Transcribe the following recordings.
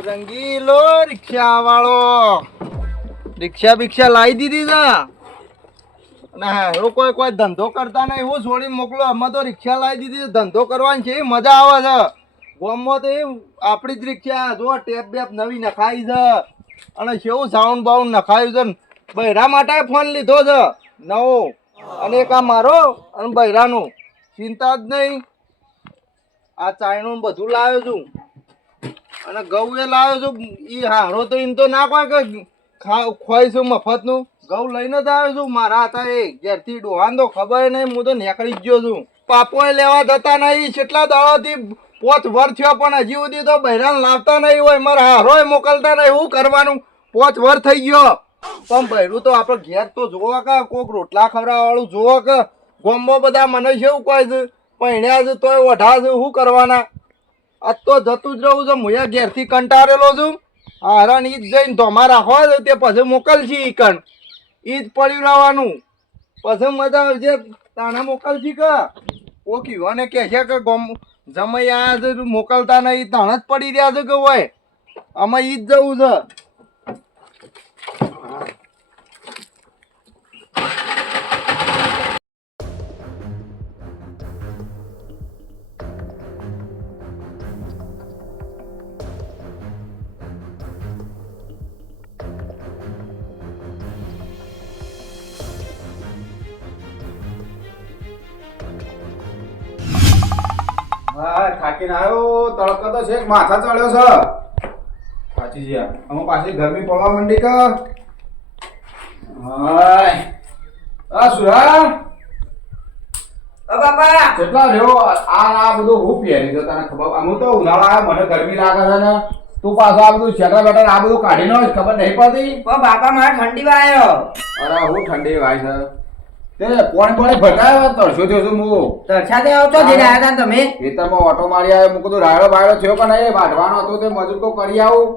રંગીલો રિક્ષા વાળો રિક્ષા બિક્ષા લાવી દીધી છે ના કોઈ કોઈ ધંધો કરતા નહીં હું છોડી મોકલો અમે તો રિક્ષા લાવી દીધી ધંધો કરવાની છે મજા આવે છે ગામમાં તો એ આપણી જ રિક્ષા જો ટેપ બેપ નવી નખાઈ છે અને કેવું સાઉન્ડ બાઉન્ડ નખાયું છે બૈરા માટે ફોન લીધો છે નવો અને એક આ મારો અને બૈરાનું ચિંતા જ નહીં આ ચાયણું બધું લાવ્યો છું અને ઘઉં એ લાવ્યો છું એ હારો તો એમ તો ના કોઈ કે ખોઈશું મફતનું ઘઉં લઈને જ આવ્યો છું મારા હતા એ ઘેરથી ડોહાન તો ખબર નહીં હું તો નીકળી જ ગયો છું પાપોએ લેવા જતા નહીં કેટલા દાડાથી 5 વર્ષ થયો પણ હજી સુધી તો બહેરાન લાવતા નહીં હોય મારા હારોય મોકલતા નહીં શું કરવાનું 5 વર્ષ થઈ ગયો પણ બહેરું તો આપણે ઘેર તો જોવો કે કોઈક રોટલા ખવડાવવાળું જોવો કે ગામમાં બધા મને કેવું કહે છે પહેણ્યા છે તોય વઢા છે શું કરવાના આજ તો જતું જ રહું છું હું ઘેરથી કંટાળેલો છું હારણ ઈ જ જઈને ધોમા રાખવા છે તે પછી મોકલશી ઈકણ ઈ જ પડ્યું રહેવાનું પછી મજા જે તાણા મોકલશી કે ઓ કીવાને કહે છે કે ગમ જમાઈ આ છે મોકલતા નહીં તાણા જ પડી રહ્યા છે કે હોય આમાં ઈ જ જવું છે હા થાકીને આવ્યો તડકો તો છે માથા ચડ્યો છે પાછી જ્યાં અમે પાછી ગરમી પડવા માંડી કે હાય આ સુરા બાપા કેટલા રહ્યો આ બધું હું પહેરી દો તને ખબર અમુ તો ઉનાળા આવે મને ગરમી લાગે છે ને તું પાછો આ બધું શેટર બેટર આ બધું કાઢી નો ખબર નહીં પડતી બાપા મારે ઠંડી વાયો અરે હું ઠંડી વાય છે તે પોણી ભટાયો તરસો થયો છું હું તરછાતે આવતો જઈને આવ્યા હતા તમે ખેતરમાં ઓટો મારી આવ્યો મૂકું તું રાયડો બાયડો થયો કે નહીં વાઢવાનો હતો તે મજૂર તો કરી આવું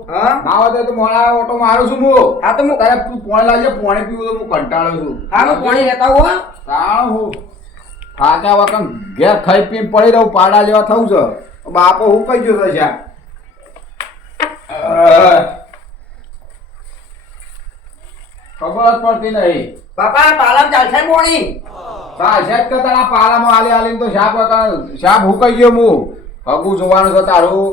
ના હોય તો મોડા ઓટો મારું છું હું હા તો હું તારે તું પોણી લાવજે પોણી પીવું તો હું કંટાળો છું હા હું પાણી લેતા હો તાણ હું થાક્યા વખત ઘેર ખાઈ પીને પડી રહું પાડા જેવા થવું છે બાપો હું કઈ ગયો છે ખબર જ પડતી નહીં બાપા પાલમ ચાલશે પોણી ચાલશે જ કે તારા પાલામાં આલી આલીને તો શાપ હુકાઈ ગયો હું હગું જોવાનું છે તારું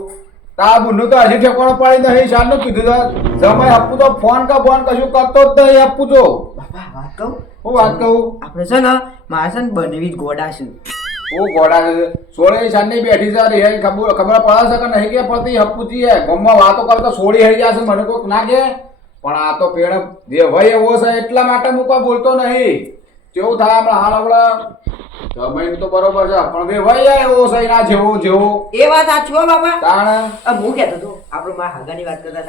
તારા બુનનું તો હજી ઠેકાણો પડી નહીં શાનનું કીધું છે જમાઈ હપ્પુ તો ફોન કશું કરતો જ નહીં હપ્પુ તો બાપા વાત કહું હું વાત કહું આપણે છે ને મારે છે ને બનેવી જ ગોડા છું હું ગોડા સોળી શાનની બેઠી છે રે ખબર પડે છે કે નહીં કે પડતી હપ્પુજી હે ગમમાં વાતો કરતો સોળી હરી જશે મને કોઈક ના કે પણ આ તો પેડ જે હોય એવો છે એટલા માટે હું કોઈ બોલતો નહીં કેવું થાય હમણાં હાલ હમણાં જમાઈને તો બરોબર છે પણ બે ભાઈ એવો છે ના જેવો એ વાત સાચી હો બાપા તાણ હું કહેતો હતો આપણે મારા હાગાની વાત કરતા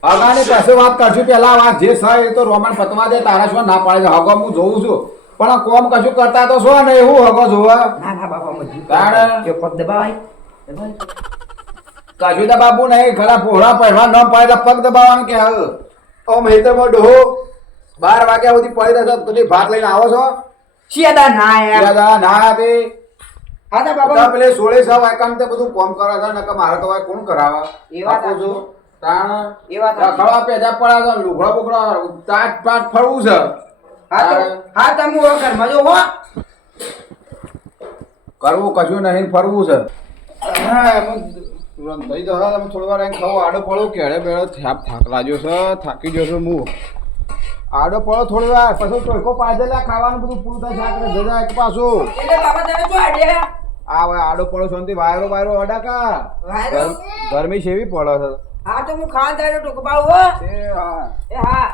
હતા હગાની પાસે વાત કરશું પેલા વાત જે છે એ તો રોમાન પતવા દે તારા શું ના પાડે છે હગો હું જોઉં છું પણ આ કોમ કશું કરતા તો શું ને એવું હગો જોવા ના બાપા મજી તાણ કે પગ દબાવાય કશું તો બાપુ નહીં ખરા પોહળા પહેરવા ન પડે પગ દબાવવાનું કે હવે ઓમ હેતરમાં ડોહો 12 વાગ્યા સુધી પડી રહેશે તમે ભાત લઈને આવો છો શિયાદા ના યાર દાદા ના તે હા તો બાપા પેલે 16 વાયકામ તે બધું કોમ કરે છે નકર મારે તો ભાઈ કોણ કરાવે એ વાત આપો છો તાણ એ વાત ખળા પેદા પડ્યા છે લુગડા બુગડા તાટ પાટ ફરવું છે હા તમે ઘરમાં જો હો કરવું કશું નહીં ફરવું છે હા થઈ તો હા થોડી વાર એમ ખાવ આડો પડો કેળે બેડો થાક લાગ્યો છે થાકી ગયો છું હું આડો પડો થોડી વાર પછી ટોયકો પાડેલા ખાવાનું બધું પૂરું થાય શાક જજા એક પાછું એટલે બાપા તમે જો આડ્યા આ ભાઈ આડો પડો શાંતિ વાયરો અડાકા ગરમી સેવી પડે છે હા તો હું ખાન થાય ટોક પાડું હો એ હા એ હા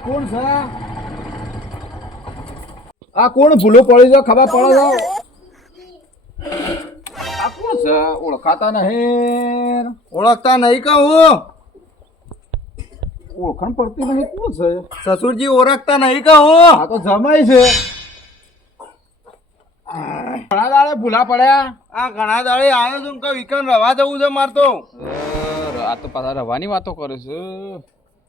કોણ છે આ કોણ ભૂલો પડી છે ખબર પડે છે આ કોણ છે ઓળખાતા નહીં ઓળખતા નહીં કહું ઓળખાણ પડતી નહીં કોણ છે સસુરજી ઓળખતા નહીં કહું આ તો જમાઈ છે ઘણા દાડે ભૂલા પડ્યા આ ઘણા દાડે આવ્યો છું ને કે વિકન રવા જવું છે મારતો આ તો પાછા રવાની વાતો કરે છે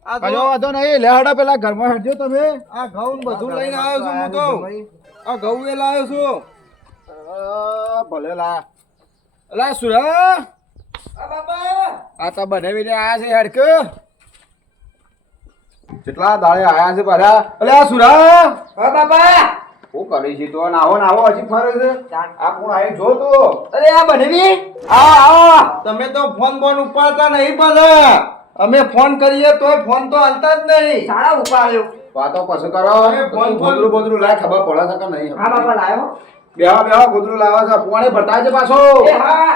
આ કશો જો વાંધો નહીં લેહડો પેલા ઘરમાં હેડજો તમે આ ઘઉં ને બધું લઈને આવ્યો છું હું તો આ ઘઉં એ લાવ્યો છું ભલે લા અલા સુરા હા બાપા આ તો બનાવીને આયા છે હેડક કેટલા દાડે આયા છે પાછા અલે આ સુરા હા બાપા શું કરી છે તો નાવો નાવો હજી ફરે છે આ કોણ આવી જો તો અરે આ બનેવી આવો તમે તો ફોન બોન ઉપાડતા નહીં પાછા અમે ફોન કરીએ તોય ફોન તો હાલતા જ નહીં સારા ઉપાડ્યો વાતો પછી કરો ફોન ગોદરું બોદરું લાય ખબર પડે છે કે નહીં હા બાપા લાયો બેહા બેહા ગોદરું લાવે છે પોણે ભરતા છે પાછો એ હા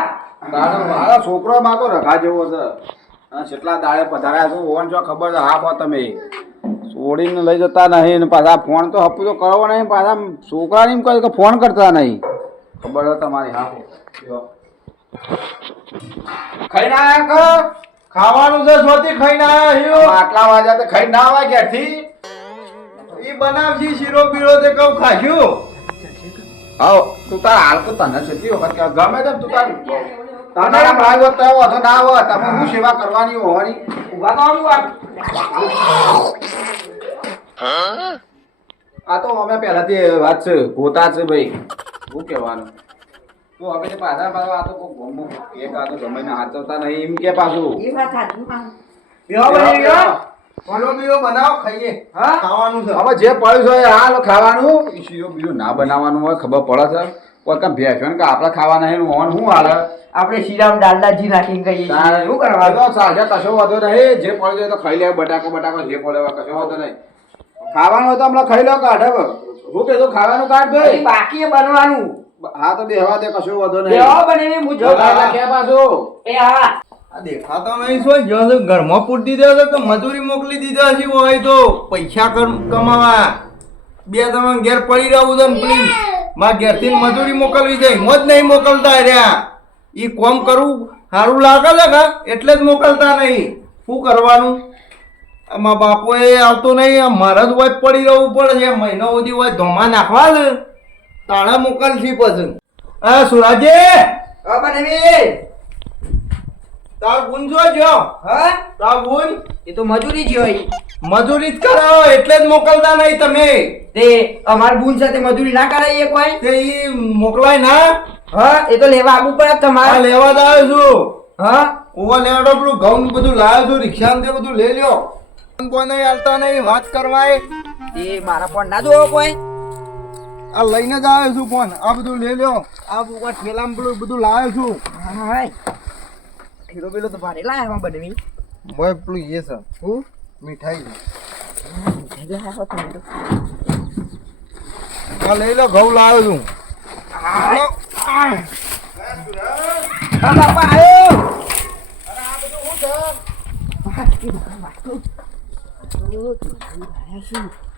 મારા છોકરો માં તો રખા જેવો છે અને કેટલા દાડે પધાર્યા છો ઓન જો ખબર છે હા કહો તમે છોડીને લઈ જતા નહીં ને પાછા ફોન તો હપ્પુ તો કરવો નહીં પાછા છોકરાને એમ કહે કે ફોન કરતા નહીં ખબર છે તમારી હા ખાઈ ના આયા કે ખાવાનું છે સોથી ખાઈને આવ્યો આટલા વાગ્યા તો ખાઈ ના આવે ક્યારથી ઈ બનાવશી શીરો બીરો તે કહું ખાશું હા તું તાર હાલ તો તને છેતી વખત કે ગમે તેમ તું તાર તમારા ભાઈ હોત તો વધો ના હોત તમે શું સેવા કરવાની હોવાની ઉભા તો આવું આ તો અમે પહેલાથી વાત છે ગોતા છે ભાઈ શું કહેવાનું તું હવે જે પાછા પાછા આ તો કોઈ ગમો એક આ તો જમાઈને હાચવતા નહીં એમ કે પાછું એ વાત સાચી બીરો બની બોલો બીરો બનાવો ખાઈએ હા ખાવાનું છે હવે જે પડ્યું છે હાલ ખાવાનું શીરો બીજો ના બનાવવાનું હોય ખબર પડે છે કોઈ કાં ભેંસો ને કે આપણે ખાવાના છે ઓન શું હાલે આપણે શ્રીરામ દાદાજી નાખીને કહીએ છીએ શું કરવાનું સાંજે કશો વાંધો નહીં જે પડ્યું છે તો ખાઈ લે બટાકો બટાકો જે પડે કશો વાંધો નહીં ખાવાનું હોય તો હમણાં ખાઈ લો કાઢે હું કીધું ખાવાનું કાઢ ભાઈ બાકી એ બનવાનું હા તો બેહવા દે કશો વાંધો નહીં દેવા બનીને હું જો બોલાયેલા કે પાછું એ હા આ દેખાતો નહીં શું જો છે ઘરમાં પૂરી દીધો છે કે મજૂરી મોકલી દીધા છે હોય તો પૈસા કમાવા બે તમે ઘેર પડી રહું છે ને પ્લીઝ મારા ઘેરથી મજૂરી મોકલવી છે મોજ નહીં મોકલતા રહ્યા ઈ કોમ કરવું સારું લાગે છે કે એટલે જ મોકલતા નહીં શું કરવાનું આમાં બાપોએ આવતો નહીં મારે જ હોય પડી રહેવું પડે છે મહિનો સુધી હોય ધોમા નાખવા છે તાળા મોકલશી પછી હા સુરાજે હા બનેવી તાર ગુણ જો હા તાર ગુણ એ તો મજૂરી જ હોય મજૂરી જ કરાવો એટલે જ મોકલતા નહીં તમે તે અમાર બુન સાથે મજૂરી ના કરાઈએ કોઈ તે ઈ મોકલાય ના હા એ તો લેવા આવવું પડે આ તમારે લેવા જ આવ્યો છું હા ઓવા લેવડો પેલું ઘઉં ને બધું લાવ્યો છું રિક્ષા ને તે બધું લઈ લ્યો કોઈ નહીં હાલતા નહીં વાત કરવાય એ મારા પણ ના જોવો કોઈ આ લઈને જ આવ્યો છું ફોન આ બધું લઈ લ્યો આ ઠેલામાં પેલું બધું લાવ્યો છું હા ખીરો પેલો તો ભારે લાયા બનેવી ભાઈ પેલું એ છે હું મીઠાઈ લાયા તમે તો આ લઈ લો ઘઉં લાવ્યો છું હા બાપા આયો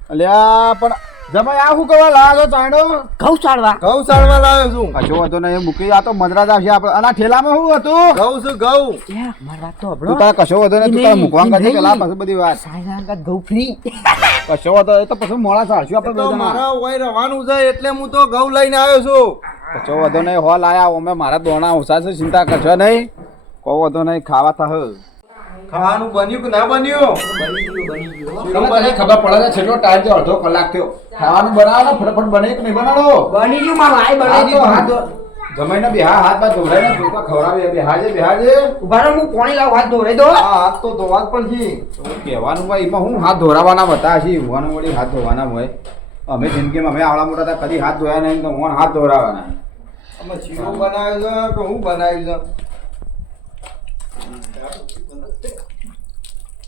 અલ્યા પણ જમાઈ આ શું કરવા લાવો ચાણો ઘઉં ચાળવા ઘઉં સાળવા લાવ્યો છું કશો વાંધો નહીં મૂકી આ તો મદ્રાસ આવશે આપણે અને આ ઠેલામાં શું હતું ઘઉં છું ઘઉં મારી વાત તો તું તારે કશો વાંધો નહીં તું તારે મૂકવાનું કરજે પેલા પછી બધી વાત સાયલા ઘઉં ફ્રી કશો વાંધો એ તો પછી મોડા ચાલશું આપણે તો બે જણા. મારા હોય રવાનું છે એટલે હું તો ઘઉં લઈને આવ્યો છું કશો વાંધો નહીં હોલ આયા અમે મારા દોણા ઓછા છે ચિંતા કરશો નહીં કોઈ વાંધો નહીં ખાવા થશે ખાવાનું બન્યું કે ના બન્યું તમને ખબર પડે છે છેલ્લો ટાઈમ થયો અડધો કલાક થયો ખાવાનું બનાવો ને ફટાફટ બને કે નહીં બનાવો બની ગયું મારું આય બનાવી દીધું જમાઈને બેહા હાથ બાદ ધોવડાવીને ભૂકા ખવડાવી બેહાજે ઉભા રહો હું પાણી લાવ હાથ ધોરે દો આ હાથ તો ધોવા જ પડશે કહેવાનું હોય એમાં હું હાથ ધોરાવાના બતા છે ઊંઘવાનું વળી હાથ ધોવાના હોય અમે જિંદગીમાં અમે આવડા મોટા હતા કદી હાથ ધોયા નહીં તો હું હાથ ધોરાવાના અમે શીરો બનાવ્યો છે કે હું બનાવ્યું છે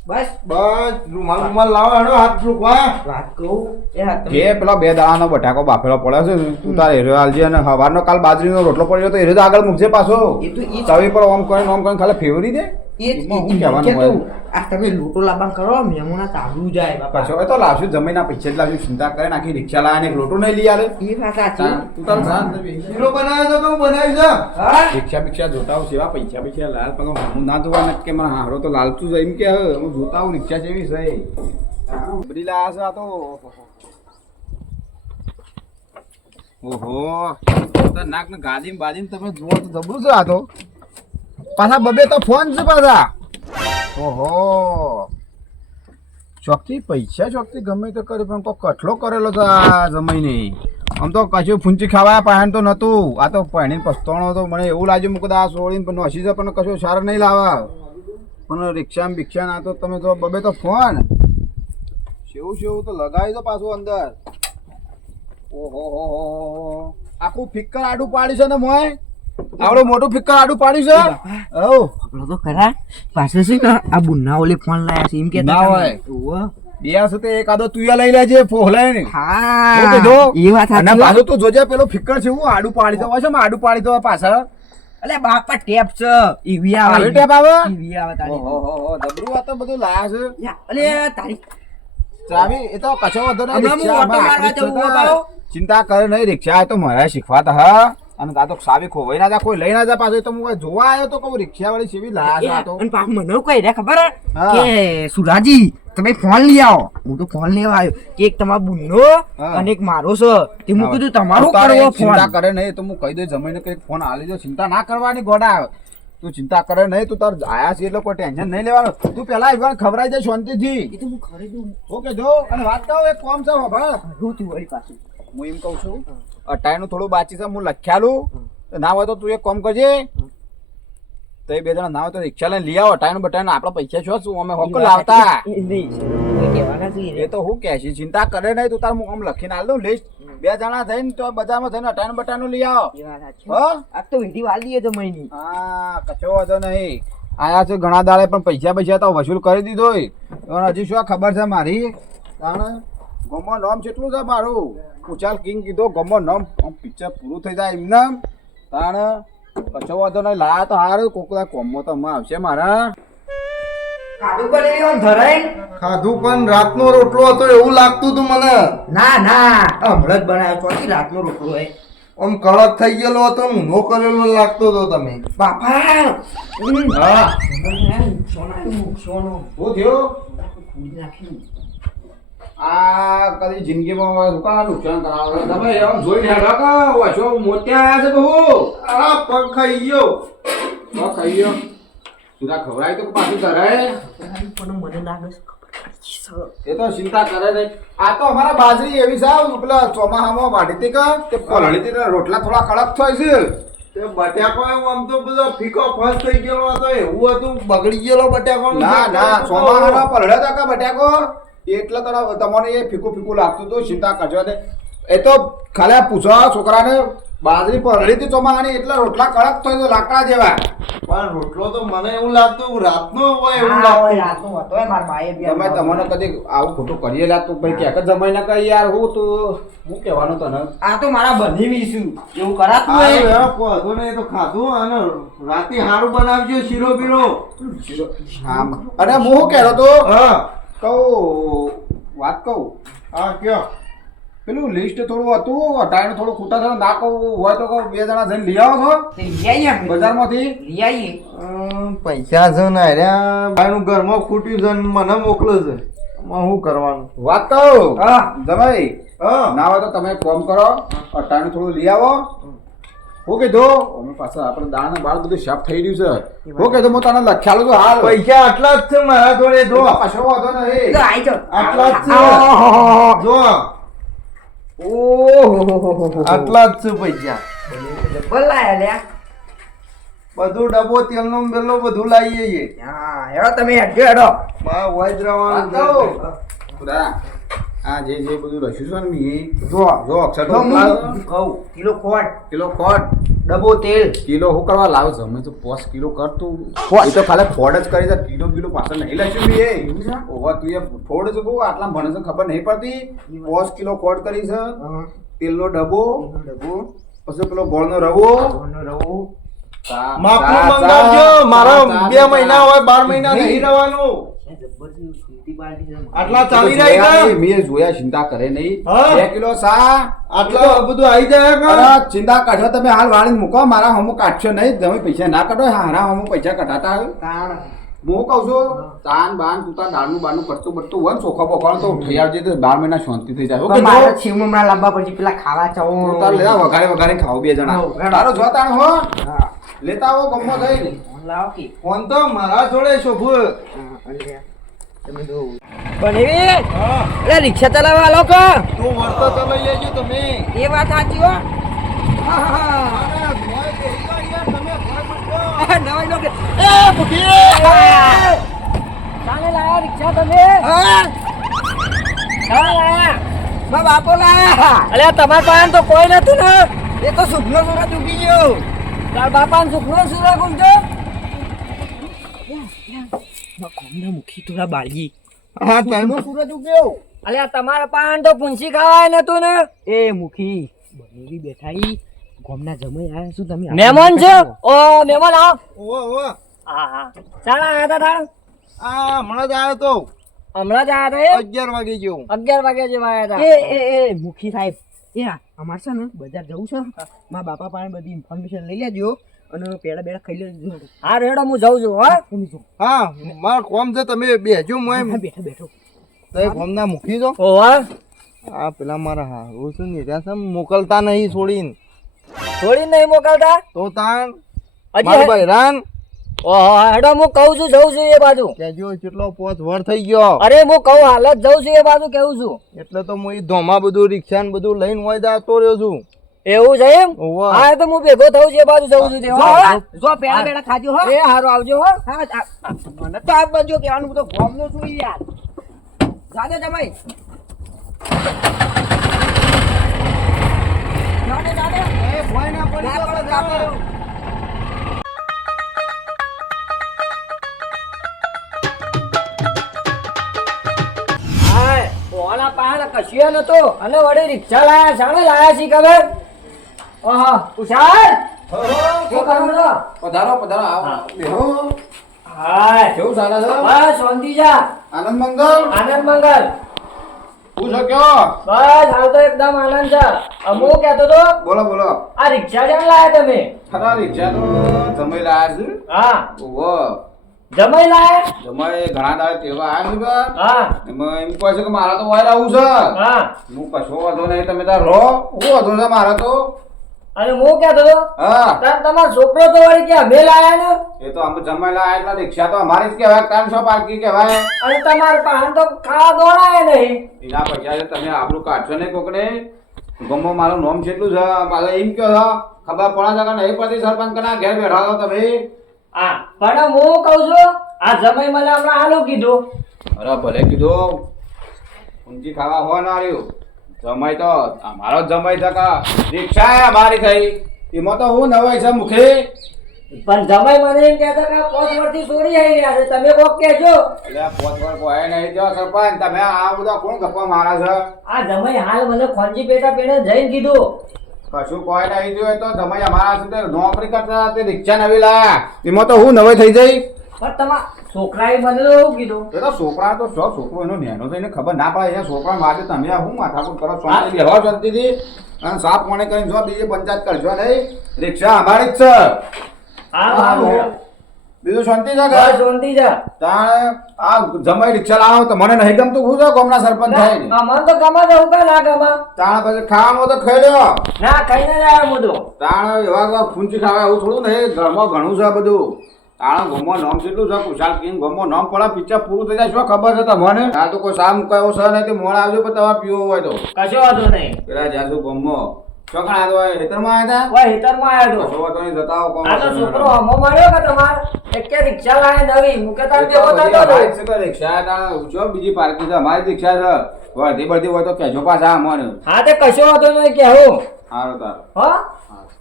બસ બસ રૂમાલ રૂમાલ લાવો હેડો હાથ ફૂકવા વાત કહું એ હાથ જે પેલો 2 દાણાનો બટાકો બાફેલો પડ્યો છે તું તારે હેરો આલજે અને સવારનો કાલ બાજરીનો રોટલો પડ્યો તો હેરો તો આગળ મૂકજે પાછો એ તો ઈ તવી પર ઓમ કરીને ખાલી ફેવરી દે એમાં શું કહેવાનું હોય? આ તમે લોટો લાબાન કરો મેમુના તાબડું જાય બાપા પાછો એ તો લાવશું જમીના પૈસા જ લાવશું ચિંતા કરે આખી રિક્ષા લાવીને એક લોટો નહીં લઈ આલે એ વાત સાચી તું તારું શાંત રહી. શીરો બનાવ્યો તો કે હું બનાવ્યું છે હા રિક્ષા બિક્ષા જોતા હું સેવા પૈસા લાલ પણ હું ના જોવા નથી કે મને હારો તો લાલતું જ એમ કે હું જોતા હું રિક્ષા જેવી છે બધી લાયા છે આ તો ઓહો ખતરનાક ને ગાડી બાજી તમે જુઓ તો જબરું છે આ તો પાછા બબે તો ફોન છે પાછા ઓહો ચોકથી પૈસા ચોકથી ગમે તો કરે પણ કોઈ કઠલો કરેલો તો આ જમાઈને આમ તો કશું ફૂંચી ખાવા પાહન તો નતું આ તો પહેણીને પસ્તાણો તો મને એવું લાગ્યું મૂકું આ સોળીને પણ નોસી છે પણ કશું સારું નહીં લાવા પણ રિક્ષામાં બિક્ષા આ તો તમે તો બબે તો ફોન શેવું તો લગાવી દો પાછું અંદર ઓહો આખું ફિક્કર આડું પાડ્યું છે ને મોય આવડું મોટું ફિક્કર આડું પાડ્યું છે હવ આપણો તો ખરા પાછળ છે ને આ બુન્ના ઓલે ફોન લાયા છે એમ કે ના હોય. ઓવા બે છે એકાદો તુયા લઈ લેજે ફોહલાય ને હા જો એ વાત અને સાચી પાછું તું જોજે પેલો ફિક્કર છે હું આડું પાડી દો છે આડું પાડી દો પાછળ અલે બાપા ટેપ છે ઈવી આવે આવી ટેપ આવે ઈવી આવે તારી ઓહો જબરું આ તો બધું લાયા છે યા, અલે તારી ચાવી એ તો કશો વધો નહીં હમણાં હું ઓટો મારવા જવું બાપા. ચિંતા કરે નહીં રિક્ષા તો મારે શીખવાતા હા અને તા તો સાવી ખોવાઈ ના જા કોઈ લઈ ના જા પાછો તો હું જોવા આવ્યો તો કહું રિક્ષા વાળી સેવી લાયા છે આ તો અને પાછું મને કઈ રે ખબર હે? હા. કે સુરાજી તમે ફોન લઈ આવો હું તો ફોન લેવા આવ્યો કે એક તમારો બુન્નો હા. અને એક મારો છે તે હું કીધું તમારું તારે કરવો ચિંતા ફોન કરે નહીં તો હું કહી દઉં જમીને કઈક ફોન આલી દો ચિંતા ના કરવાની ગોડા તું ચિંતા કરે નહીં તું તાર આયા છે એટલે કોઈ ટેન્શન નહીં લેવાનું તું પેલા એકવાર ખવરાઈ જાય શાંતિથી એ તો હું ખરીદું ઓકે જો અને વાત કહો એક કોમ છે બાબા હું તું વળી પાછું હું એમ કહું છું અટાઈનું થોડું બાકી છે હું લખ્યાલું ના હોય તો તું એક કામ કરજે તો એ બે જણા ના હોય તો રિક્ષા લઈને લઈ આવો અટાઈનું બટાઈનું આપણા પૈસા છો શું અમે હોક લાવતા એ નહીં એ કહેવાના છે એ તો હું કહે છે ચિંતા કરે નહીં તું તાર હું આમ લખીને આલ દઉં લિસ્ટ બે જણા થઈને તો બજારમાં થઈને અટાઈનું બટાઈનું લઈ આવો એ વાત સાચી. હો આ તો વીંટી વાળી દઈએ જમાઈની હા કશો વાંધો નહીં આયા છે ઘણા દાડે પણ પૈસા તો વસૂલ કરી દીધો હોય હજી શું ખબર છે મારી કારણ ગમો નામ કેટલું છે મારું ઉચાલ કિંગ કીધો ગમો નામ પિક્ચર પૂરું થઈ જાય એમને તાણ કશો વાંધો નહીં લાયા તો હારું કોકલા કોમો તો આવશે મારા ખાધું પણ એવી આમ ધરાય ને? ખાધું પણ રાતનો રોટલો હતો એવું લાગતું હતું મને ના ના હમણાં જ બનાવ્યો ચોથી રાતનો રોટલો હે આમ કડક થઈ ગયેલો હતો ઊંધો કરેલો લાગતો હતો તમે બાપા હા સોનું શું થયું ખુડી નાખ્યું આ કદી જિંદગીમાં દુકાન નુકસાન કરાવે તમે એમ જોઈને હેડો કે ઓછો મોત્યા આવ્યા છે બહુ આ પગ ખાઈ ગયો તો ખાઈ ગયો સુધા ખવડાય તો પાછું કરે પણ મને લાગે છે ખબર પડી છે. એ તો ચિંતા કરે નહીં આ તો અમારા બાજરી એવી સાવ પેલા ચોમાહામાં વાઢીતી કે તે પલળીતી ને રોટલા થોડા કડક થાય છે તે બટાકો આમ તો બધો ફીકો ફસ થઈ ગયેલો હતો એવું હતું બગડી ગયેલો બટાકો ના ચોમાહામાં પલળ્યા હતા કે બટાકો એટલે તો તમને એ ફીકું ફીકું લાગતું હતું ચિંતા કરજો ને એ તો ખાલી પૂછો છોકરાને બાજરી પલળી હતી ચોમાહાની એટલે રોટલા કડક થાય તો લાકડા જેવા પણ રોટલો તો મને એવું લાગતું રાતનો હોય એવું હા, લાગતું ઓય રાતનો હતો હે, મારા બાએ બી તમે તમને કદી આવું ખોટું કરીએ લાગતું ભાઈ ક્યાંક જમાઈ ના કઈ યાર હું કહેવાનું તને આ તો મારા બની મીશું એવું કરાતું આ હોય એવો કોધો ને એ તો ખાધું અને રાતે હારું બનાવજો શીરો બીરો આમ અને હું શું કહેતો તો હા કહું વાત કહું હા કયો પેલું લિસ્ટ થોડું હતું અટાણે થોડું ખૂટા થયું ના કહું હોય તો કહું બે જણા જઈને લઈ આવો છો તે લઈ આવીએ આપણે. બજારમાંથી લઈ આવીએ પૈસા છે ને અર્યા ભાઈનું ઘરમાં ખૂટ્યું છે ને મને મોકલે છે એમાં શું કરવાનું વાત કહું હા જમાઈ હા ના હોય તો તમે ફોન કરો અટાણે થોડું લઈ આવો હું કીધું અમે પાછા આપણે દાણ ને બાળ બધું સાફ થઈ રહ્યું છે હું કીધું હું તને લખ્યાલું છું હાલ પૈસા આટલા જ છે મારા જોડે જો પાછો વાંધો નહીં તો આઈ જાઓ. આટલા જ છે ઓહોહોહો. જો ઓહોહોહો. આટલા જ છે પૈસા જબ્બર લાયા લ્યા. બધું ડબ્બો તેલનો ને બેલનો બધું લાવીએ છીએ હા હેડો તમે હેડજો હેડો માં વૈદ રહેવાનું વાત કહું. ખુદા, આ જે બધું લખ્યું છે ને મેં જો જો અક્ષર તો હું લાવ. કહું કિલો ખોટ કિલો ખોટ ડબ્બો તેલ કિલો હું કરવા લાવ છે અમે તો 5 કિલો કર તું એ તો ખાલી ફોડ જ કરી દે કિલો પાછળ નહીં લખ્યું બી એ ઓવા તું એ ફોડ છે બહુ આટલા ભણે છે ખબર નહીં પડતી 5 કિલો ખોટ કરી છે તેલનો ડબ્બો ડબ્બો પછી પેલો ગોળનો રવો ઘઉંનો રવો માપનું મંગાવજો મારો 2 મહિના હોય 12 મહિના નહીં રહેવાનું જબ્બર છે, સુરતી પાર્ટી છે. આટલા ચાલી રહ્યા છે મેં જોયા ચિંતા કરે નહીં હા. 2 કિલો સા આટલા બધું આવી જાય કે અરે ચિંતા કાઢો તમે હાલ વાળીને મૂકો મારા હમું કાઢશો નહીં તમે પૈસા ના કાઢો હારા હમું પૈસા કઢાતા હોય તાણ હું કહું છું તાન બાન તું તાર દાળનું બારનું કરતું બટતું હોય ને ચોખા બોખાણ તો થઈ આવજે તો 12 મહિના શાંતિ થઈ જાય ઓકે મારા છીમમણા લાંબા પછી પેલા ખાવા ચાવો તાર લેવા વઘારે ખાવ બે જણા તારો જોતાણ હો લેતા આવો ગમો થઈ ને લાવો કે ફોન તો મારા જોડે શોભુ. તમે દો બનેવી અરે રિક્ષા ચલાવવા આલો કે તું વર્તો તો લઈ લેજો તમે. એ વાત સાચી હો હા હા અરે ભોય બેહી જાઓ યાર, તમે ભોય મત જાઓ. નવાઈ નો કે એ ભૂખી! કાલે લાયા રિક્ષા તમે હા કાલે લાયા મા બાપો લાયા અલે તમાર પાસે તો કોઈ નતું ને એ તો સુખનો સુરા ચૂકી ગયો તાર બાપાનો સુખનો સુરા કોણ છે કોમના મુખી થોડા બાળજી હા તને સુરજ ઉગ્યો અલે તમારા પાન તો પૂંછી ખાવાય નતું ને એ મુખી બનેવી બેઠાઈ ગોમના જમાઈ આયા શું તમે મહેમાન છે ઓ મહેમાન આવ ઓવો ઓવો. હા હા ચાલા આયા તા તાર આ હમણાં જ આવ્યો તો હમણાં જ આયા તા 11 વાગે જેવું. 11 વાગ્યા જેવા આયા તા એ મુખી સાહેબ એ અમાર છે ને બજાર જવું છે મારા બાપા પાસે બધી ઇન્ફોર્મેશન લઈ લેજો અને પેડા બેડા ખાઈ લેજો હા રેડો હું જાઉં છું હા તમે જો હા માર કોમ છે, તમે બેજો. હું એમ બેઠો બેઠો તો કોમના મૂકી દો. ઓ હા આ પેલા મારા હારું છે ને ત્યાં સમ મોકલતા નહીં છોડીને થોડી નહીં મોકલતા તો તાણ હજી માર બહેરાન ઓહો હેડો હું કહું છું જઉં છું એ બાજુ કેજો કેટલો પોચ વર થઈ ગયો. અરે હું કહું હાલત જઉં છું એ બાજુ કેવું છું એટલે તો હું ઈ ધોમા બધું રિક્ષા ને બધું લઈને હોય જતો રહ્યો છું. એવું છે એમ ઓવે. હા તો હું ભેગો થઉં છું એ બાજુ જઉં છું તે હો જો પેડા બેડા ખાજો હો એ હારો આવજો હો હા મને તો આ બાજુ કહેવાનું બધું ગોમનો છું યાર જાદે જમાઈ જાદે જાદે એ ભોય ના પડી ગયો તો જાતો. હા ઓલા પાહા કશિયો નતો અને વડે રિક્ષા લાયા સામે લાયા છી ખબર ઓહો ઉષાર શું કરો છો પધારો પધારો આવો બેહો હા કેવું ચાલે છે બસ શાંતિ જા આનંદ મંગલ આનંદ મંગલ હું છો કયો બસ હાલ તો એકદમ આનંદ છે અમુ કહેતો તો બોલો બોલો આ રિક્ષા કેમ લાયા તમે ખરા રિક્ષા તો જમાઈ લાયા છે હા ઓહો જમાઈ લાયા જમાઈ ઘણા દાડા તેવા આયા છે કે હા એમાં એમ કહે છે કે મારા તો વાયર આવું છે હા હું કશો વાંધો નહીં તમે તાર રહો હું વાંધો છે મારા તો અને હું કહેતો તો હા તમારો છોકરો તો વળી કે અમે લાયા ને એ તો અમે જમાઈ લાયા એટલે રિક્ષા તો અમારી જ કહેવાય કામ શો પાર્કી કહેવાય અને તમારા પાહન તો ખાવા દોડાય નહીં એના પૈસા છે તમે આપણું કાઢશો ને કોકને ગમો મારું નામ કેટલું છે પાછા એમ કહો છો ખબર પડે છે કે નહીં પડતી સરપંચ કના ઘેર બેઠા છો તમે હા પણ હું કહું છું આ જમાઈ મને હમણાં હાલું કીધું અરે ભલે કીધું ઊંચી ખાવા હોવા ના રહ્યું જમાઈ તો અમારો જ જમાઈ છે કે રિક્ષા અમારી થઈ એમાં તો હું નવાઈ છે મુખે પણ જમાઈ મને એમ કહેતા કે આ 5 વર્ષથી ચોરી આવી રહ્યા છે તમે કોક કહેજો એટલે પોત વાર કોઈ નહીં જો સરપંચ તમે આ બધા કોણ ગપ્પા મારા છે આ જમાઈ હાલ મને ખોંજી પેટા પેણે જઈને કીધું કશું કોઈ નહીં જોયું તો જમાઈ અમારા સાથે નોકરી કરતા તે રિક્ષા નવી લાયા એમાં તો હું નવાઈ થઈ જઈ પણ તમારા છોકરાએ મને તો એવું કીધું એ તો છોકરા તો શું છોકરો એનો નેનો થઈને ખબર ના પડે છે છોકરા માટે તમે આ હું માથાકૂટ કરો શાંતિ બેહો શાંતિથી અને સાફ પાણી કરીને જો બીજી પંચાયત કરજો નહીં રિક્ષા અમારી જ છે હા બીજું શાંતિ છે બસ કે શાંતિ છે તાણે આ જમાઈ રિક્ષા લાવો તો મને નહીં ગમતું હું છે ગામના સરપંચ થાય ને મને તો ગમે છે હું કઈ ના ગમે તાણે પછી ખાવાનું તો ખાઈ લ્યો ના ખાઈને જ આવ્યો બધું તાણે એવા ફૂંચી ખાવા એવું થોડું નહીં ઘરમાં ઘણું છે બધું તાણે ગમો નામ કેટલું છે કુશાલ કિંગ ગમો નામ પડે પિક્ચર પૂરું થઈ જાય શું ખબર છે તમને આ તો કોઈ સામ કયો છે નહીં તે મોડા આવજો પણ તમારે પીવો હોય તો કશો વાંધો નહીં પેલા જાસુ ગમો ચોકણ આ તો હેતરમાં આવ્યા ઓય હિતરમાં આવ્યો હતા તો કશો વાંધો નહીં જતા આવો આ તો છોકરો હમો મળ્યો કે તમાર એક કે રિક્ષા લાવે નવી મુકે તાર દેવો થતો રિક્ષા જો બીજી પાર્કિંગ છે અમારી રિક્ષા છે વર્ધી બધી હોય તો કેજો પાછા અમને હા તે કશો વાંધો નહીં કેવું સારું તારું હો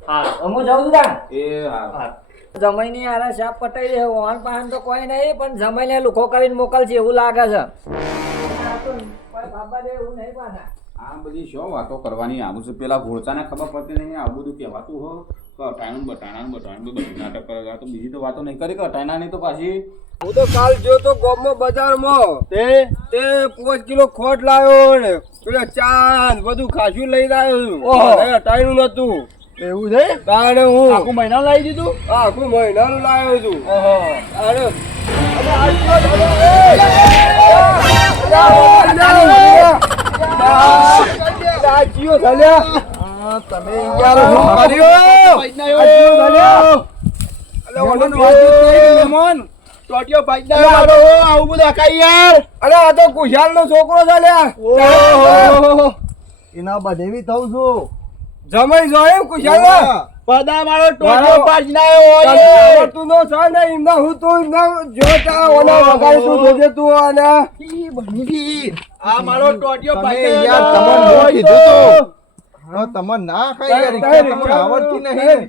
હા હું જાઉં છું તાણ એ સારું જમાઈને આરા શાપ પટાઈ દે ઓન પાન તો કોઈ નહીં પણ જમાઈને લુખો કરીને મોકલશે એવું લાગે છે બાબા દે એવું નહીં પાછા આ બધી શું વાતો કરવાની આવું છે પેલા ઘોડચાને ખબર પડતી નહીં આવું બધું કહેવાતું હો ટાણું બટાણાનું બધું નાટક કરે તો બીજી તો વાતો નહીં કરી કે ટાણાની તો પાછી હું તો કાલ જો તો ગામમાં બજારમાં તે 5 કિલો ખોટ લાવ્યો ને પેલા ચા ને બધું ખાસું લઈને આવ્યો છું. ઓહો. ટાઈમ નતું એવું છે તારે હું આખું મહિના લાવી દીધું આખું મહિનાનું લાવ્યો છું અરે તમે યાર શું અરે આ તો કુશાલ નો છોકરો છે લ્યા એના બધેવી થઉં છું જમાઈ જોયું કુશાલ ને પદા મારો ટોટિયો પાડનાયો તું નો છે ને એમના હું તું એમના જોતા ઓલા વગાડી તું જોજે તું અને આ મારો ટોટિયો પાડનાયો યાર તમને હું કીધું તો તમને ના ખાઈ યાર રિક્ષા તમને આવડતી નહીં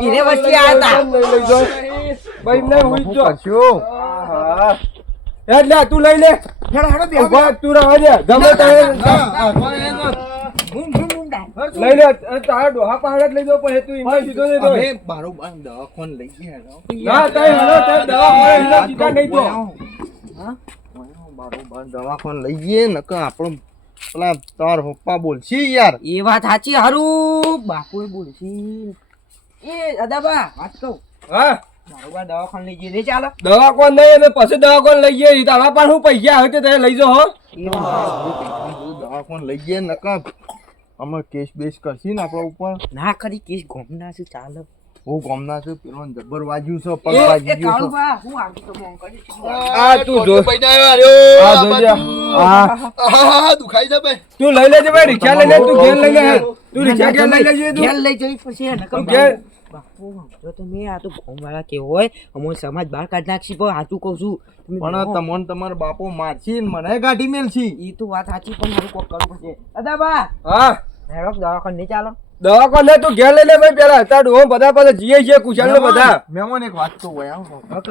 ઈને વચ્ચે આતા લઈ જો ભાઈ ને હું જો કરશું એટલે તું લઈ લે હેડો બે તું રહે દે ગમે તે લઈ લે તારા ડોહા પહાડ લઈ જો પછી તું ઈમાં સીધો દે દો અમે બારોબાર દવાખાન લઈ ગયા ના તઈ હેડો તે દવા સીધા નહીં તો બારોબાર દવાખાન લઈ ગયે નકર આપણો પેલા તાર પપ્પા બોલશી યાર એ વાત સાચી હારું બાપુએ બોલશી એ દાદાબા વાત કહું હા મારું દવાખાને લઈ જઈએ નહીં ચાલે દવા કોણ નહીં અને પછી દવા કોણ લઈ ગઈ તારા પાસે હું પૈસા હોય તે લઈ જો હો દવાખાન લઈ ગયે નકર અમે કેસ બેસ કરશી ને આપણા ઉપર ના કરી કેસ ગોમના છે ચાલે હું ગમના છું પેલો જબર વાજ્યું છે પગ વાજી ગયું છે કાળુબા હું આગળ તો મોં કરી આ તું જો આ જોજે આ દુખાઈ જાય ભાઈ તું લઈ લેજે ભાઈ રિક્ષા લઈ લે તું ઘેર લઈ લે તું રિક્ષા ઘેર લઈ લેજે તું ઘેર લઈ જવી પછી નકર તું ઘેર બાપુ જો તમે આ તો ગોમવાળા કેવો હોય અમો સમાજ બહાર કાઢ નાખશી પણ સાચું કહું છું તમે પણ તમને તમારો બાપો મારશી ને મને ગાડી મેલશી એ તો વાત સાચી પણ મારું કોક કરવું પડશે દાદાબા હા હેડો દવાખાને નહીં ચાલો દવા કોણ લે તું ઘેર લઈ લે ભાઈ પેલા તાર ડોહો બધા પાસે જીએ છે કુશાલ નો બધા મેમોન એક વાત તો હોય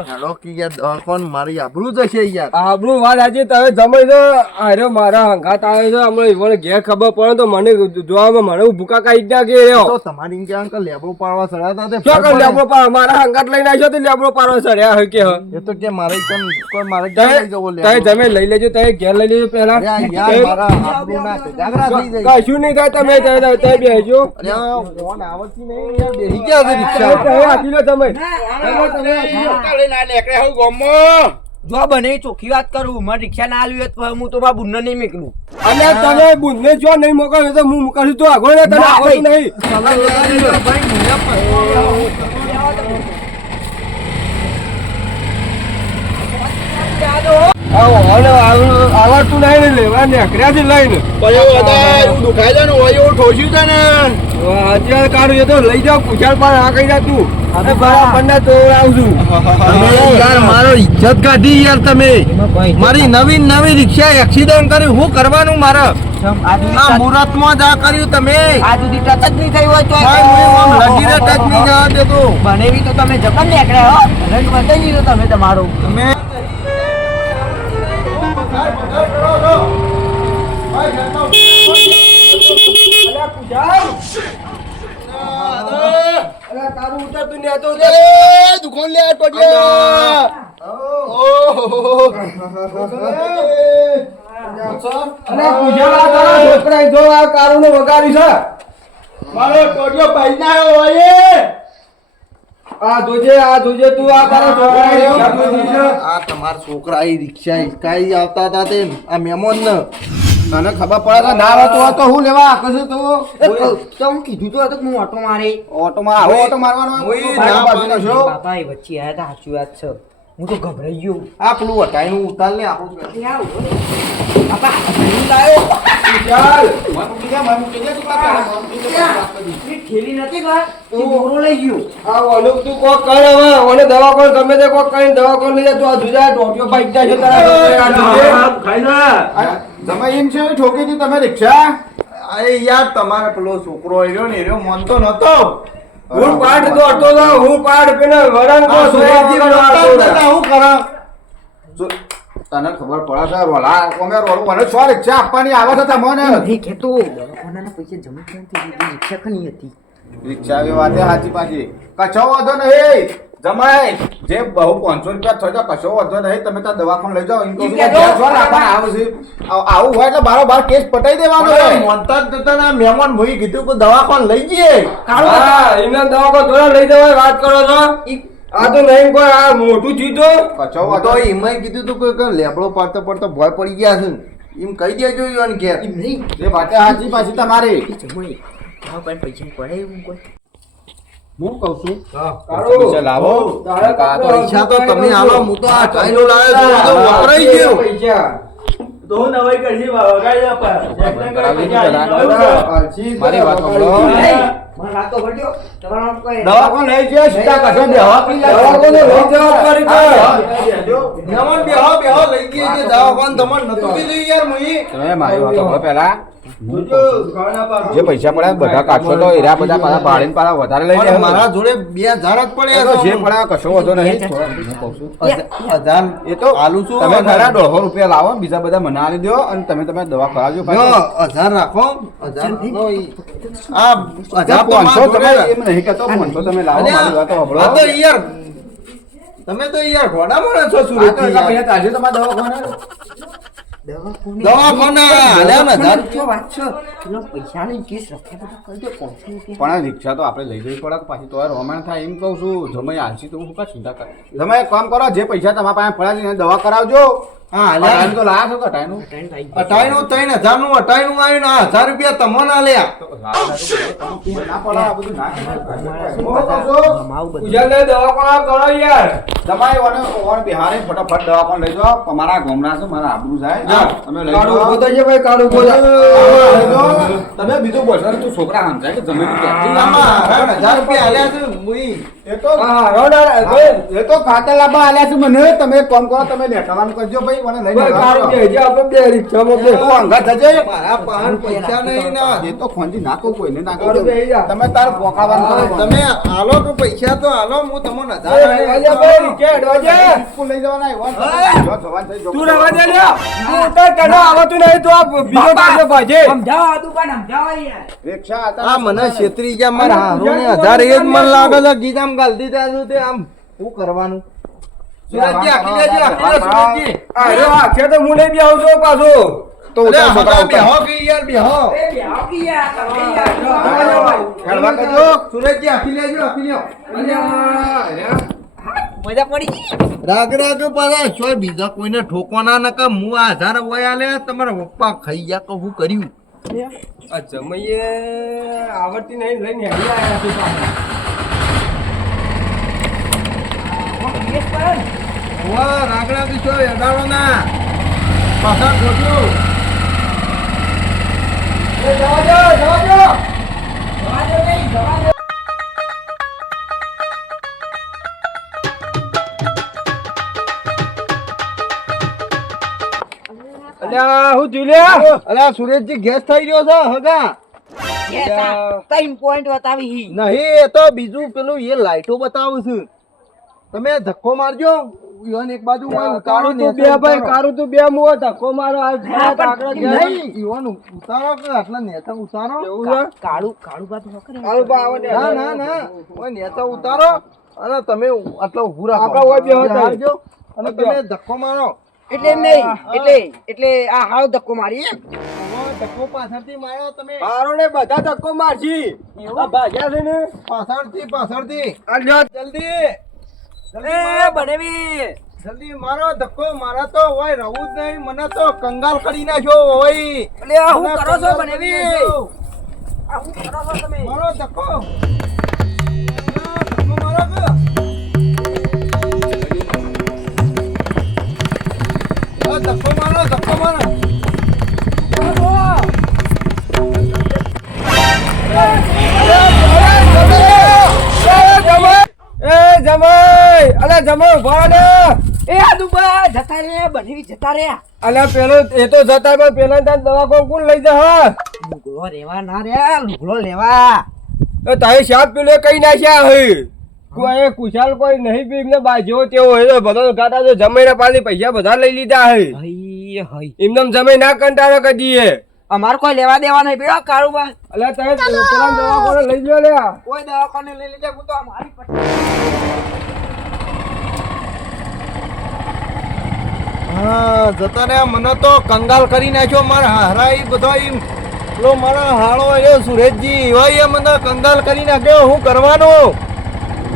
હેડો કે યાર દવાખાન મારી આબરૂ જશે યાર આપણું વાત આજે તમે જમાઈ દો અરે મારા હંગાત આવે છે હમણાં મને ઘેર ખબર પડે તો મને જોવામાં મને ભૂકા કાઢી નાખે રહ્યો તો તમારી કે અંકલ લેબડો પાડવા સડાતા તે શું કર લેબડો પાડ મારા હંગાત લઈને આવ્યો તો લેબડો પાડવા સડ્યા હોય કે એ તો કે મારે કેમ કોઈ મારે ઘેર લઈ જવો લે તમે તમે લઈ લેજો તમે ઘેર લઈ લેજો પેલા યાર મારા આબરૂ ના જાગરા થઈ જાય કશું નહીં થાય તમે બેસજો અરે ફોન આવતી નહીં યાર બેહી ગયા છે રિક્ષા તમે આપી લો તમે જો બને ચોખ્ખી વાત કરું મારે રિક્ષા ના આલ્યું હોત તો હું તો મારા બુનને નહીં મેકલું અને તમે બુનને જો નહીં મોકલો તો હું મોકલું તો આગળ ને તને આવડતું નહીં આવડતું નહીં લેવા નેકર્યાથી લઈને દુખાઈ જાય ને હોય એવું ઠોસ્યું છે ને અત્યારે કાઢું એ તો લઈ જાવ કુશાલ પર આ કહી જા તું અને બરાબર ના તો આવશું યાર મારો ઇજ્જત કાઢી યાર તમે મારી નવી રિક્ષા એક્સિડન્ટ કર્યું હું કરવાનું મારે આ મુહૂર્તમાં જ આ કર્યું તમે આ સુધી ટચ જ નહીં થઈ હોય તો લગીને ટચ નહીં જવા દેતો બનેવી તો તમે જબર નીકળ્યા હો રંગ બતાવી દીધો તમે તમારો તમે તારું ઉતરતું ને તો દુકાન લે ટોટિયા અને કુશાલ આ તારા છોકરા જો આ કારુને વગાડી છે મારો ટોટિયો પૈસા હોય આ જોજે તું આ તારા છોકરા આ તમારા છોકરા એ રિક્ષા હિસકાઈ આવતા હતા તે આ મહેમાન ને તને ખબર પડે તો ના આવતો હોય તો હું લેવા આકશું તો તો હું કીધું તો હતું કે હું ઓટો મારે ઓટોમાં આવો ઓટો મારવાનો ના બાજુનો છો બાપા એ વચ્ચે આયા હતા સાચી વાત છે હું તો ગભરાઈ ગયો આ પેલું હટાઈનું ઉતાર ને આપણું બાપા હું લાયો ચાલ ઠેલી નથી ઘર તું દોરો લઈ ગયો આ ઓલું તું કોક કર હવે ઓને દવા કોણ ગમે તે કોક કરીને દવા કોણ લઈ જા તું આ જુદા ટોટિયો બાઈક જાય છે તારા તમે એમ છે ઠોકી દી તમે રિક્ષા અરે યાર તમારો પેલો છોકરો આવ્યો ને એરો મનતો નતો હું પાડ તો અટો તો હું પાડ પેલો વરંગ તો સોયાજી હું કરા તને ખબર પડે છે રોલા અમે રોલું મને 100 રિક્ષા આપવાની આવે છે તમને એ કેતો દવાખાનાના પૈસા જમા ક્યાંથી દીધી રિક્ષા ખની હતી રિક્ષા ની વાત સાચી પાછી કચો વાંધો નહીં જમાઈ જે બહુ 500 રૂપિયા થઈ જાય કશો વાંધો નહીં તમે ત્યાં દવાખાને લઈ જાઓ એમ કહું છું. ઈ કે ઘેર છો ને આપણને આવું છે. આવું હોય એટલે બારોબાર કેસ પટાઈ દેવાનો હોય. મોનતા જ નતા ને મહેમાન ભાઈ કીધું કે દવાખાને લઈ જઈએ. હા એમને દવાખાને થોડા લઈ જવાય વાત કરો છો આ તો નહીં કોઈ આ મોટું ચીજો કશો તો વાંધો એમાંય કીધું તું કે લેબડો પાડતા પાડતા ભય પડી ગયા છે એમ કહી દેજો ઈવન ઘેર. નહીં એ વાતે સાચી પાછી તમારી. જમાઈ હા પણ પૈસા પડે એવું કોઈ હું કહું છું કાળો. પૈસા લાવો. પૈસા તો તમે આલો હું તો આ ચાઈનો લાવ્યો છું તો વપરાઈ ગયો. પૈસા મારી વાત સાંભળો. મારા રાતો ભરજો તમારો નામ કોઈ દવાખાને લઈ જઈએ સીધા કશો બેહવા પી લે. દવાખાને લઈ જવા કરી દે. મહેમાન બેહો બેહો લઈ ગઈ છે દવાખાને તમારે નતું કીધું યાર મુઈ. તમે મારી વાત સાંભળો પહેલા. જે પૈસા પડ્યા બધા કાઢશો તો એરા બધા પાછા ભાડીને પાછા વધારે લઈ પણ જાય. મારા જોડે 2000 જ પડ્યા તો છે. જે પડ્યા કશો વાંધો નહીં. હું કહું છું. 1000 એ તો આલું છું. તમે ખરા 150 રૂપિયા લાવો બીજા બધા મને આલી દો અને તમે દવા કરાવજો જો 1000 રાખો 1000 નો ઈ. આ 1000 તો મારા 500 જોડે તમે એમ નહીં કહેતો 500 તમે લાવો અને મારી વાત સાંભળો. આ તો યાર તમે તો યાર ઘોડા માણસ છો આ તો સુરત એટલા પૈસા તાજે તમારા દવાખાને. દવાખાને આલ્યા ને 1000 છો વાત છો પેલો પૈસાની કેસ રખે બધું કરી દો કોન્ફિડન્સ કે પણ આ રિક્ષા તો આપણે લઈ જવી પડે કે પાછી તો રોમાણ થાય એમ કહું છું. જમાઈ આલસી તો હું શું કાંઈ ચિંતા કર. જમાઈ એક કામ કરો જે પૈસા તમારા પાસે પડ્યા છે એને દવા કરાવજો. હા અટાઈનું તો લાયા છો કે અટાઈનું? અટાઈનું 3000 નું અટાઈનું આવ્યું ને 1000 રૂપિયા તમને આલ્યા. ના પડે આ બધું ના કરાય. હું કહું છું, માવું બધું પૂજાને દવાખાના કરો યાર જમાઈ ઓન બિહારે ફટાફટ દવાખાને લઈ જાઓ. અમારા ગામના છે મારા આબરૂ જાય. તમે લઈ કાળું જાઓ. ઉભો થઈ જાય ભાઈ કાળું ઉભો થાય. લઈ જાઓ. તમે બીજું બોલશો ને તું છોકરા સમજાય કે જમીન ક્યાંથી આમાં લાવવા? 1000 રૂપિયા આલ્યા છે મુઈ. એ તો હા રોડા ભાઈ એ તો ખાતા લાંબા આલ્યા છે મને. તમે એક કામ કરો તમે લેટાવાનું કરજો ભાઈ મને લઈને ભાઈ કાળું આવજો. બે જે આપણે બે રિક્ષામાં બે તું અંગત જજે. મારા પાસે પૈસા નહીં ના. એ તો ખોંજી નાખો કોઈને નાખો. કાળું બેહી જા. તમે તાર પોકાવાનું કરો. તમે આલો તો પૈસા તો આલો હું તમને 1000 અલ્યા ભાઈ રિક્ષા હેડવા જા. સ્કૂલ લઈ જવાના આવ્યો. જો જવાન થઈ જો. તું રવા દે લ્યા તું ઉતાર તને આવતું નહીં તો આ બીજો પાછો ભાજે સમજાવો આ દુકાન સમજાવો યાર રિક્ષા હતા. આ મને છેતરી ગયા મારા હારોને 1000 એ જ મન લાગે છે ગીતામ ગાલ દીધા છે તે આમ શું કરવાનું સુરતજી આખી લેજો આખી લે સુરતજી અરે આ છે તો હું નહીં બેહું છું પાછો તો અરે ઉતાર છોકરા હકા ઉતાર. બેહો કે યાર બેહો એ બેહકી યાર તમે હેડવા કરજો. સુરતજી આખી લેજો આખી લ્યો મજા પડી રાગ રાગ પાછા છો બીજા કોઈને ઠોકવાના નકા હું આ 1000 હોય આલે તમારા પપ્પા ખાઈ ગયા તો હું કર્યું આ જમઈએ આવડતી નહીં લઈને હેડી આયા છે પાછા વાહ રાગ રાગ છો એડાડો ના પાછા ખોજો એ જવા દો અલ્યા હું જોઈ અલા સુરેશજી ગેસ થઈ રહ્યો છે હગા 3 પોઈન્ટ બતાવી હી નહીં એ તો બીજું પેલું એ લાઈટો બતાવું છું તમે ધક્કો મારજો ઈવન એક બાજુ હોય ઉતારો ને બે ભાઈ કારું તું બે મુઓ ધક્કો મારો આ પણ આગળ ગયા. નહીં ઈવન ઉતારો કે આટલા નેતા ઉતારો એવું છે કાળું કાળું બાત ન કરે કાળું બા આવે ને. ના ના ના ઓય નેતા ઉતારો અને તમે આટલો ઊભું રાખો આપણા હોય બે હતા. હારજો અને તમે ધક્કો મારો એટલે એમ નહીં એટલે આ હાવ ધક્કો મારી એમ હવે ધક્કો પાછળથી માર્યો તમે મારો ને બધા ધક્કો મારજી આ ભાગ્યા છે ને પાછળથી આ લ્યો. જલ્દી એ બનેવી જલ્દી મારો ધક્કો મારા તો હોય રહું જ નહીં મને તો કંગાલ કરી નાખ્યો હોય એટલે આ હું મને કરો છો કંગાલ કરી બનેવી નાખ્યો. આ હું કરો છો તમે મારો ધક્કો ધક્કો મારો કે ધક્કો મારો એ જમાઈ અલે જમાઈ ઉભા રહો ને. એ આ દુબા જતા રે બનેવી જતા રે અલે પેલો એ તો જતા પણ પેલા ત્યાં દવાખાને કોણ લઈ જા હા લુગડો લેવા ના રે લુગડો લેવા તો તારી શાપ પેલો કઈ નાખ્યા હોય કોઈ કુશાલ કોઈ નહીં બી એમને બાજ્યો તેવો હોય બધો ગાતા તો જમાઈને પાછી પૈસા બધા લઈ લીધા હોય હઈ હઈ એમને જમાઈ ના કંટાળો કદી એ અમાર કોઈ લેવા દેવા નહીં બેડો કાળું બા અલે તારે પેલા દવાખાને લઈ ગયો લે કોઈ દવાખાને લઈ લીધે હું તો અમારી પટ્ટી હા જતા રહ્યા મને તો કંગાલ કરી નાખ્યો મારા હારા ઈ બધો ઈ પેલો મારા હાળો એ સુરેશજી હોય એ મને કંગાલ કરી નાખ્યો હું કરવાનું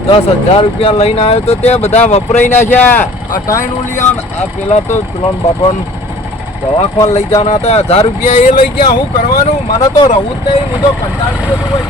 10,000 રૂપિયા લઈને આવ્યો તો તે બધા વપરાઈ નાખ્યા આ ટાઈનું લઈ આવ આ પેલા તો પેલો બાપણ દવાખાન લઈ જવાના હતા 1000 રૂપિયા એ લઈ ગયા હું કરવાનું મને તો રહું જ નહીં હું તો કંટાળી ગયો છું ભાઈ.